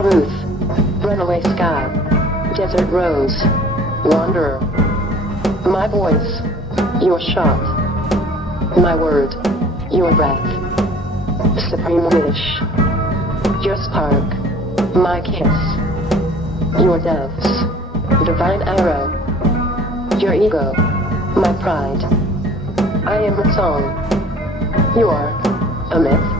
truth, runaway sky, desert rose, wanderer. My voice, your shot. My word, your breath. Supreme wish, your spark, my kiss. Your doves, divine arrow. Your ego, my pride. I am a song. You are a myth.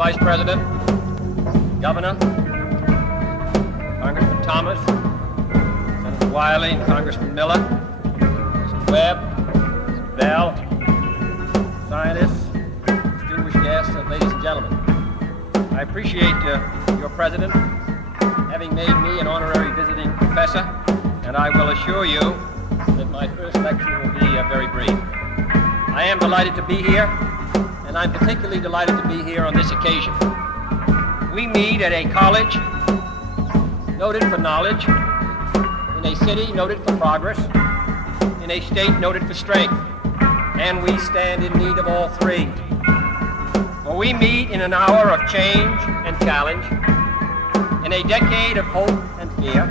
Vice President, Governor, Congressman Thomas, Senator Wiley, and Congressman Miller, Mr. Webb, Mr. Bell, scientists, distinguished guests, and ladies and gentlemen. I appreciate your President having made me an honorary visiting professor, and I will assure you that my first lecture will be very brief. I am delighted to be here. And I'm particularly delighted to be here on this occasion. We meet at a college noted for knowledge, in a city noted for progress, in a state noted for strength, and we stand in need of all three. For we meet in an hour of change and challenge, in a decade of hope and fear,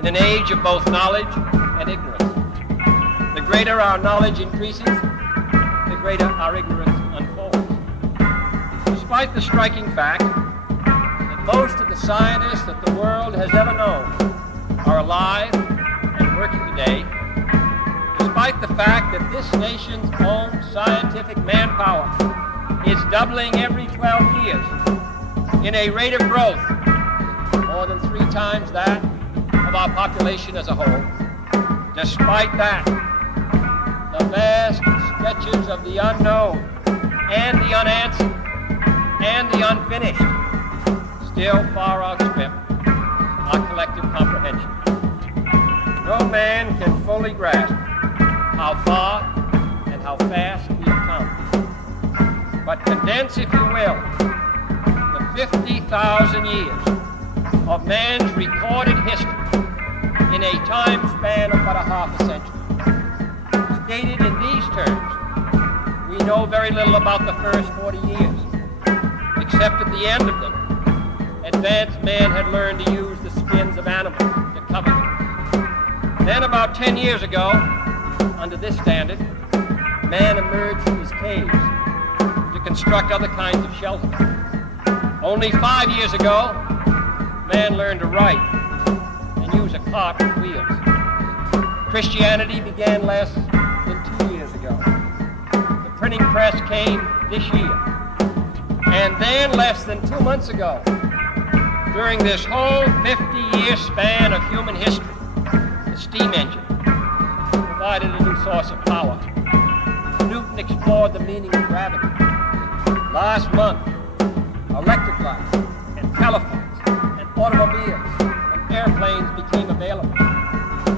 in an age of both knowledge and ignorance. The greater our knowledge increases, the greater our ignorance unfolds. Despite the striking fact that most of the scientists that the world has ever known are alive and working today, despite the fact that this nation's own scientific manpower is doubling every 12 years in a rate of growth more than 3 times that of our population as a whole, despite that, the vast stretches of the unknown and the unanswered and the unfinished still far outstrip our collective comprehension. No man can fully grasp how far and how fast we have come. condense, if you will, the 50,000 years of man's recorded history in a time span of about a half a century. Stated in these terms, we know very little about the first 40 years, except at the end of them, advanced man had learned to use the skins of animals to cover them. Then about 10 years ago, under this standard, man emerged from his caves to construct other kinds of shelter. Only 5 years ago, man learned to write and use a cart with wheels. Christianity began less than 2 years ago. The printing press came this year. And then less than 2 months ago, during this whole 50-year span of human history, the steam engine provided a new source of power. Newton explored the meaning of gravity. Last month, electric lights and telephones and automobiles and airplanes became available.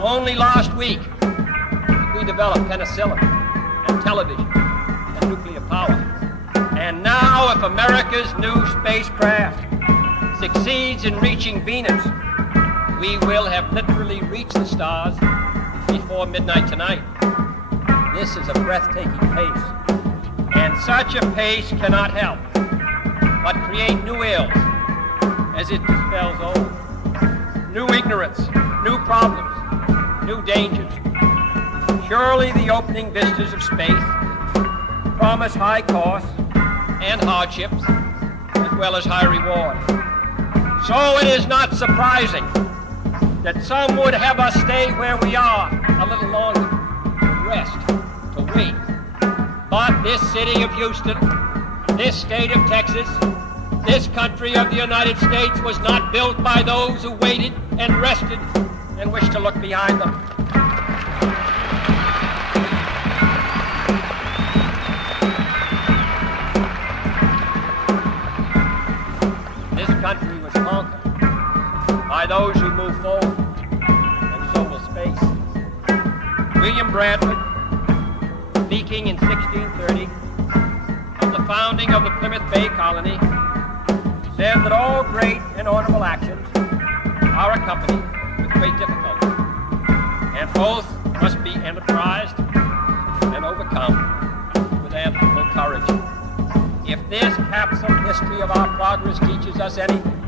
Only last week, we developed penicillin and television and nuclear power. And now, if America's new spacecraft succeeds in reaching Venus, we will have literally reached the stars before midnight tonight. This is a breathtaking pace. And such a pace cannot help but create new ills as it dispels old. New ignorance, new problems, new dangers. Surely the opening vistas of space promise high costs and hardships, as well as high reward. So it is not surprising that some would have us stay where we are a little longer, to rest, to wait. But this city of Houston, this state of Texas, this country of the United States was not built by those who waited and rested and wished to look behind them. This country was conquered by those who move forward, and so will space. William Bradford, speaking in 1630 of the founding of the Plymouth Bay Colony, said that all great and honorable actions are accompanied with great difficulty, and both must be enterprised and overcome with ample courage. If this capsule history of our progress teaches us anything,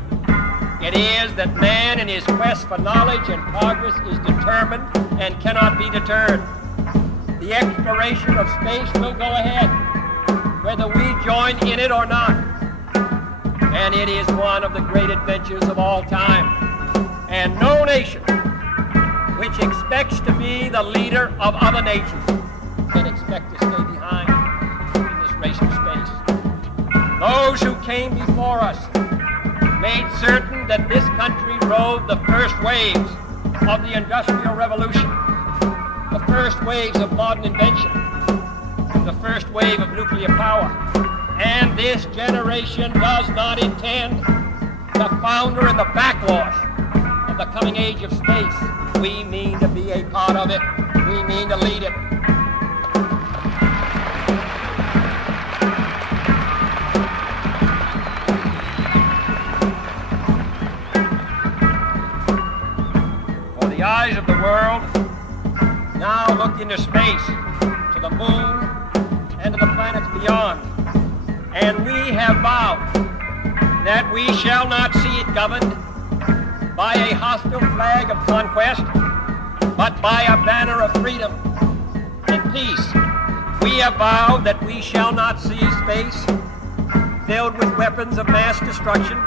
it is that man in his quest for knowledge and progress is determined and cannot be deterred. The exploration of space will go ahead, whether we join in it or not. And it is one of the great adventures of all time. And no nation which expects to be the leader of other nations can expect to stay behind in this race of space. Those who came before us made certain that this country rode the first waves of the Industrial Revolution, the first waves of modern invention, and the first wave of nuclear power. And this generation does not intend to founder in the backwash of the coming age of space. We mean to be a part of it. We mean to lead it. For the eyes of the world now look into space, to the moon, and to the planets beyond. And we have vowed that we shall not see it governed by a hostile flag of conquest, but by a banner of freedom and peace. We have vowed that we shall not see space filled with weapons of mass destruction,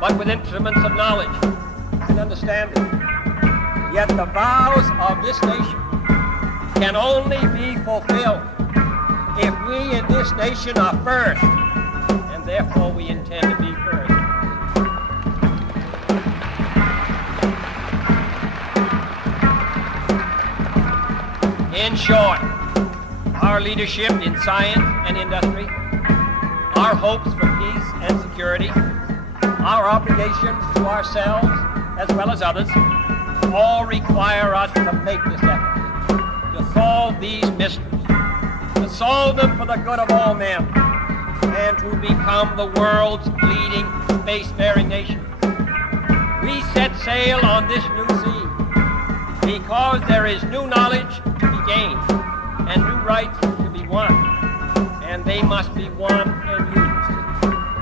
but with instruments of knowledge and understanding. Yet the vows of this nation can only be fulfilled if we in this nation are first, and therefore we intend to be first. In short, our leadership in science and industry, our hopes for peace and security, our obligations to ourselves as well as others, all require us to make this effort, to solve these mysteries, to solve them for the good of all men, and to become the world's leading spacefaring nation. We set sail on this new sea because there is new knowledge to be gained and new rights to be won, and they must be won and used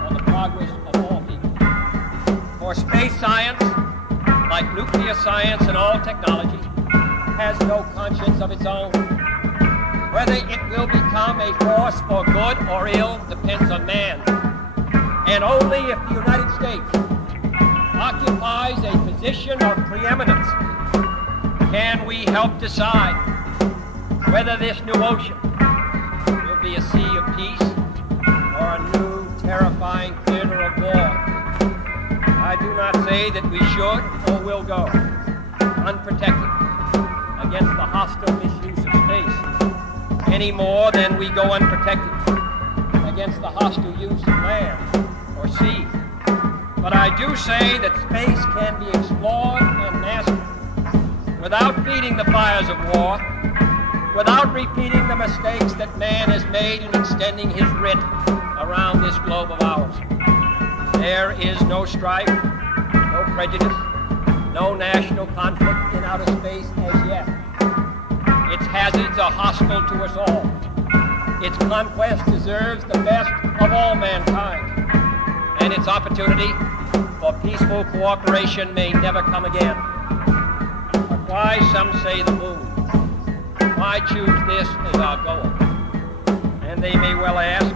for the progress of all people. For space science, like nuclear science and all technology, has no conscience of its own. Whether it will become a force for good or ill depends on man. And only if the United States occupies a position of preeminence can we help decide whether this new ocean will be a sea of peace or a new terrifying theater of war. I do not say that we should or will go unprotected against the hostile misuse of space any more than we go unprotected against the hostile use of land or sea. But I do say that space can be explored and mastered without feeding the fires of war, without repeating the mistakes that man has made in extending his writ around this globe of ours. There is no strife, no prejudice, no national conflict in outer space as yet. Its hazards are hostile to us all. Its conquest deserves the best of all mankind, and its opportunity for peaceful cooperation may never come again. But why, some say, the moon? Why choose this as our goal? And they may well ask,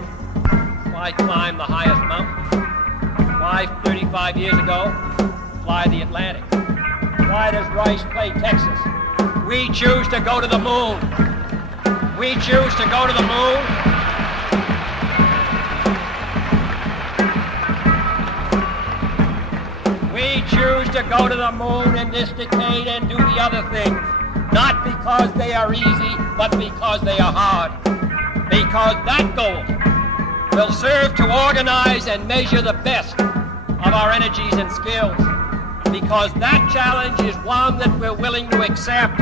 why climb the highest mountain? Why, 35 years ago, fly the Atlantic? Why does Rice play Texas? We choose to go to the moon. We choose to go to the moon. We choose to go to the moon in this decade and do the other things, not because they are easy, but because they are hard. Because that goal will serve to organize and measure the best of our energies and skills. Because that challenge is one that we're willing to accept,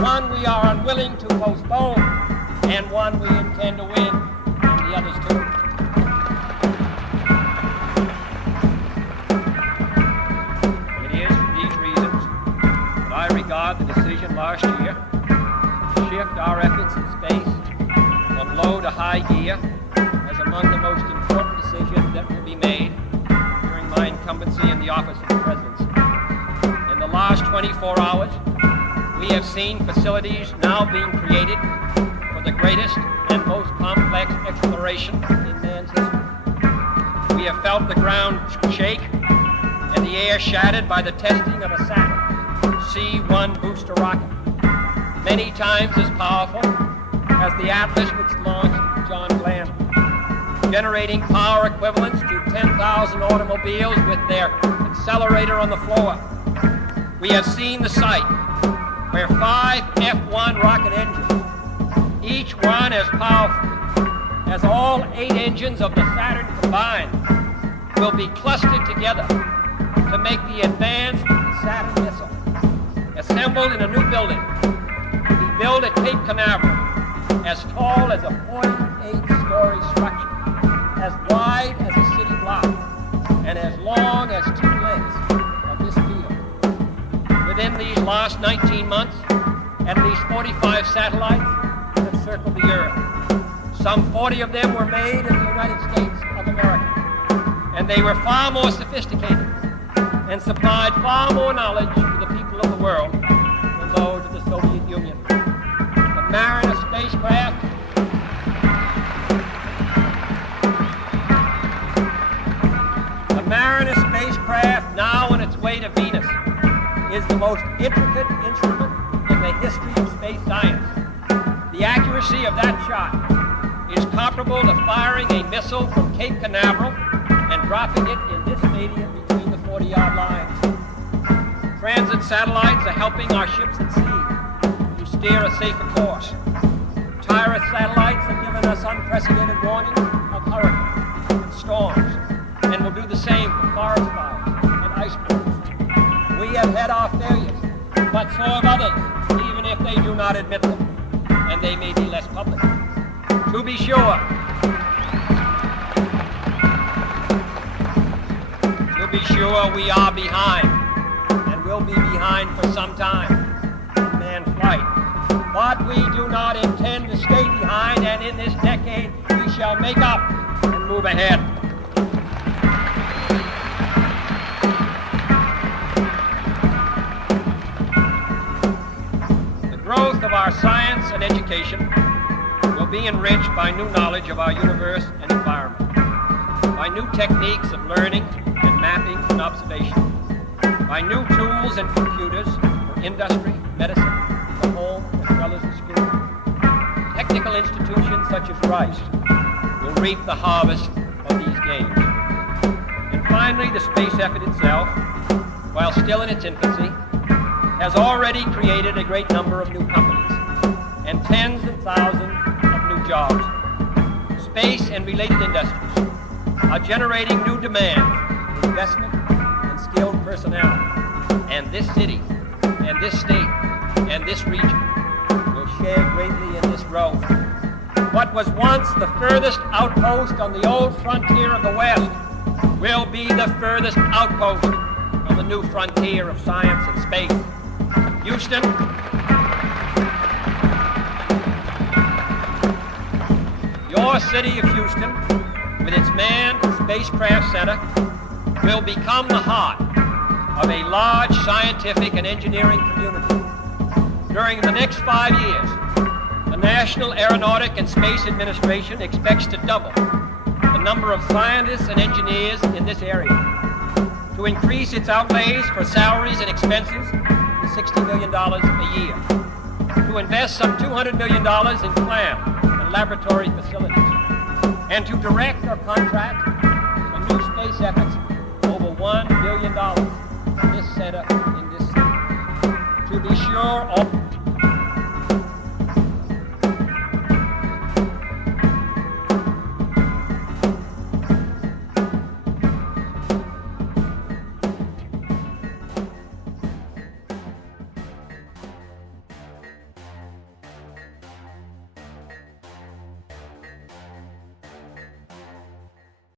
one we are unwilling to postpone, and one we intend to win, and the others too. It is for these reasons that I regard the decision last year to shift our efforts in space from low to high gear as among the most important decisions that will be made during my incumbency in the office of the presidency. In the last 24 hours, we have seen facilities now being created for the greatest and most complex exploration in man's history. We have felt the ground shake and the air shattered by the testing of a Saturn C-1 booster rocket, many times as powerful as the Atlas which launched John Glenn, generating power equivalents to 10,000 automobiles with their accelerator on the floor. We have seen the site where 5 F-1 rocket engines, each one as powerful as all 8 engines of the Saturn combined, will be clustered together to make the advanced Saturn missile, assembled in a new building to be built at Cape Canaveral, as tall as a 48-story structure, as wide as a city block, and as long as 2 lengths of this field. Within these last 19 months, at least 45 satellites have circled the Earth. Some 40 of them were made in the United States of America, and they were far more sophisticated and supplied far more knowledge to the people of the world than those of the Soviet Union. The Mariner spacecraft now on its way to Venus is the most intricate instrument in the history of space science. The accuracy of that shot is comparable to firing a missile from Cape Canaveral and dropping it in this stadium between the 40-yard lines. Transit satellites are helping our ships at sea to steer a safer course. Tireless satellites have given us unprecedented warnings of hurricanes and storms, and will do the same for forest fires and icebergs. We have had our failures, but so have others, even if they do not admit them, and they may be less public. To be sure, be sure we are behind, and will be behind for some time in manned flight. But we do not intend to stay behind, and in this decade we shall make up and move ahead. The growth of our science and education will be enriched by new knowledge of our universe and environment, by new techniques of learning and mapping and observation, by new tools and computers for industry, medicine, the home, as well as the school. Technical institutions such as Rice will reap the harvest of these gains. And finally, the space effort itself, while still in its infancy, has already created a great number of new companies and tens of thousands of new jobs. Space and related industries are generating new demands for investment and skilled personnel. And this city, and this state, and this region will share greatly in this growth. What was once the furthest outpost on the old frontier of the West will be the furthest outpost on the new frontier of science and space. Houston, your city of Houston, with its manned spacecraft center, will become the heart of a large scientific and engineering community. During the next 5 years, the National Aeronautic and Space Administration expects to double the number of scientists and engineers in this area, to increase its outlays for salaries and expenses to $60 million a year, to invest some $200 million in plant and laboratory facilities, and to direct or contract for new space efforts over $1 billion in this center in this city. To be sure, all